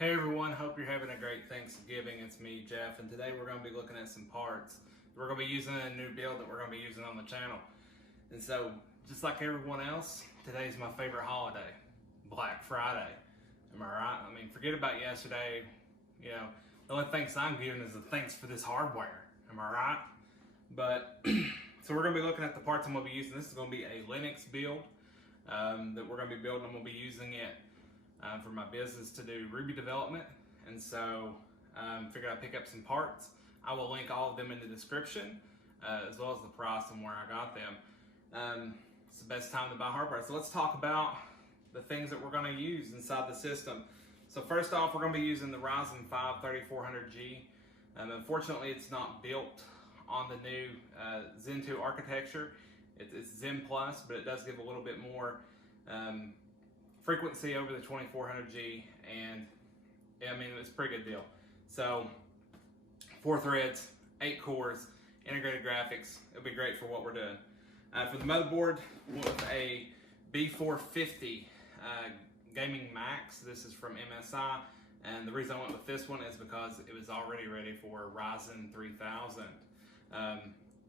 Hey everyone, hope you're having a great Thanksgiving. It's me, Jeff, and today we're going to be looking at some parts. We're going to be using a new build that we're going to be using on the channel. And so, just like everyone else, today's my favorite holiday, Black Friday. Am I right? I mean, forget about yesterday. You know, the only thanks I'm giving is a thanks for this hardware. Am I right? But, so we're going to be looking at the parts I'm going to be using. This is going to be a Linux build that we're going to be building. I'm going to be using it for my business to do Ruby development, and so figured I'd pick up some parts. I will link all of them in the description, as well as the price and where I got them. It's the best time to buy hardware. So let's talk about the things that we're going to use inside the system. So first off, we're going to be using the Ryzen 5 3400G. Unfortunately, it's not built on the new Zen 2 architecture. It's Zen Plus, but it does give a little bit more frequency over the 2400G, and I mean, it's a pretty good deal. So 4 threads, 8 cores, integrated graphics. It'll be great for what we're doing. For the motherboard, we went with a B450 Gaming Max. This is from MSI, and the reason I went with this one is because it was already ready for Ryzen 3000,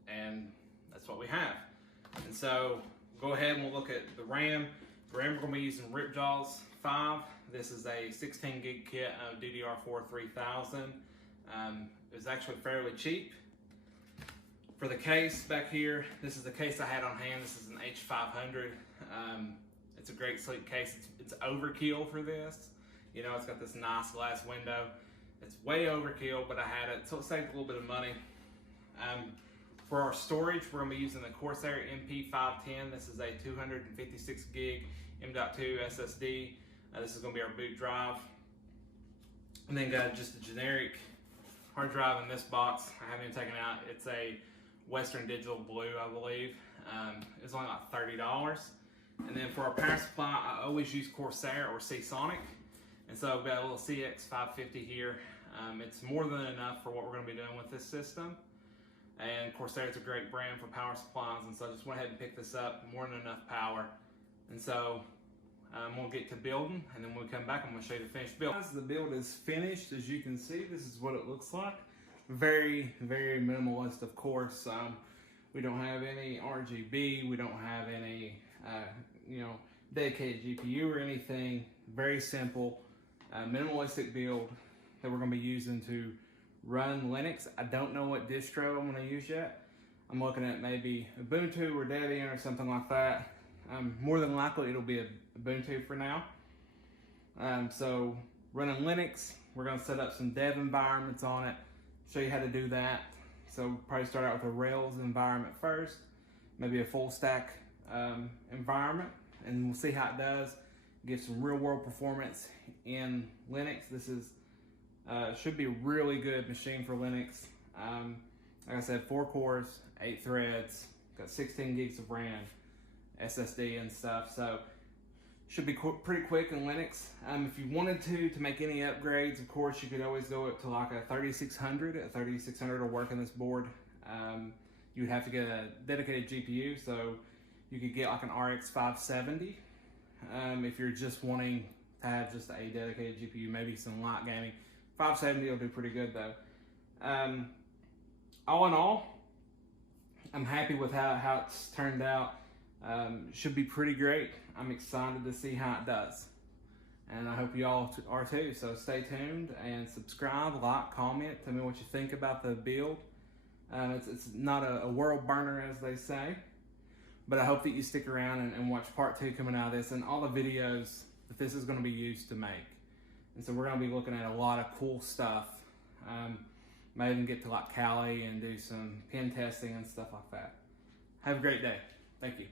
and that's what we have. And so go ahead and we'll look at the RAM. The RAM we're going to be using Ripjaws 5. This is a 16 gig kit of DDR4 3000. It was actually fairly cheap. For the case back here, this is the case I had on hand. This is an H500. It's a great sleek case. It's overkill for this. You know, it's got this nice glass window. It's way overkill, but I had it, so it saved a little bit of money. For our storage, we're going to be using the Corsair MP510. This is a 256 gig M.2 SSD. This is going to be our boot drive. And then got just a generic hard drive in this box. I haven't even taken it out. It's a Western Digital Blue, I believe. It's only like $30. And then for our power supply, I always use Corsair or Seasonic. And so I've got a little CX550 here. It's more than enough for what we're going to be doing with this system. And Corsair is a great brand for power supplies, and so I just went ahead and picked this up, more than enough power. And so we'll get to building, and then when we come back, I'm going to show you the finished build. As the build is finished, as you can see, this is what it looks like. Very, very minimalist, of course. We don't have any RGB, we don't have any, dedicated GPU or anything. Very simple, minimalistic build that we're going to be using to run Linux. I don't know what distro I'm going to use yet. I'm looking at maybe Ubuntu or Debian or something like that. More than likely it'll be Ubuntu for now. So running Linux, we're going to set up some dev environments on it, show you how to do that. So we'll probably start out with a Rails environment first, maybe a full stack environment, and we'll see how it does. Give some real world performance in Linux. This is should be a really good machine for Linux. Like I said, 4 cores, 8 threads, got 16 gigs of RAM, SSD and stuff. So should be pretty quick in Linux. If you wanted to make any upgrades, of course, you could always go up to like a 3600. A 3600 will work on this board. You would have to get a dedicated GPU, so you could get like an RX 570 if you're just wanting to have just a dedicated GPU, maybe some light gaming. 570 will do pretty good though. All in all, I'm happy with how it's turned out. Should be pretty great. I'm excited to see how it does. And I hope you all are too. So stay tuned and subscribe, like, comment, tell me what you think about the build. It's not a world burner, as they say, but I hope that you stick around and watch part 2 coming out of this and all the videos that this is going to be used to make. And so we're going to be looking at a lot of cool stuff. Might even get to like Kali and do some pen testing and stuff like that. Have a great day. Thank you.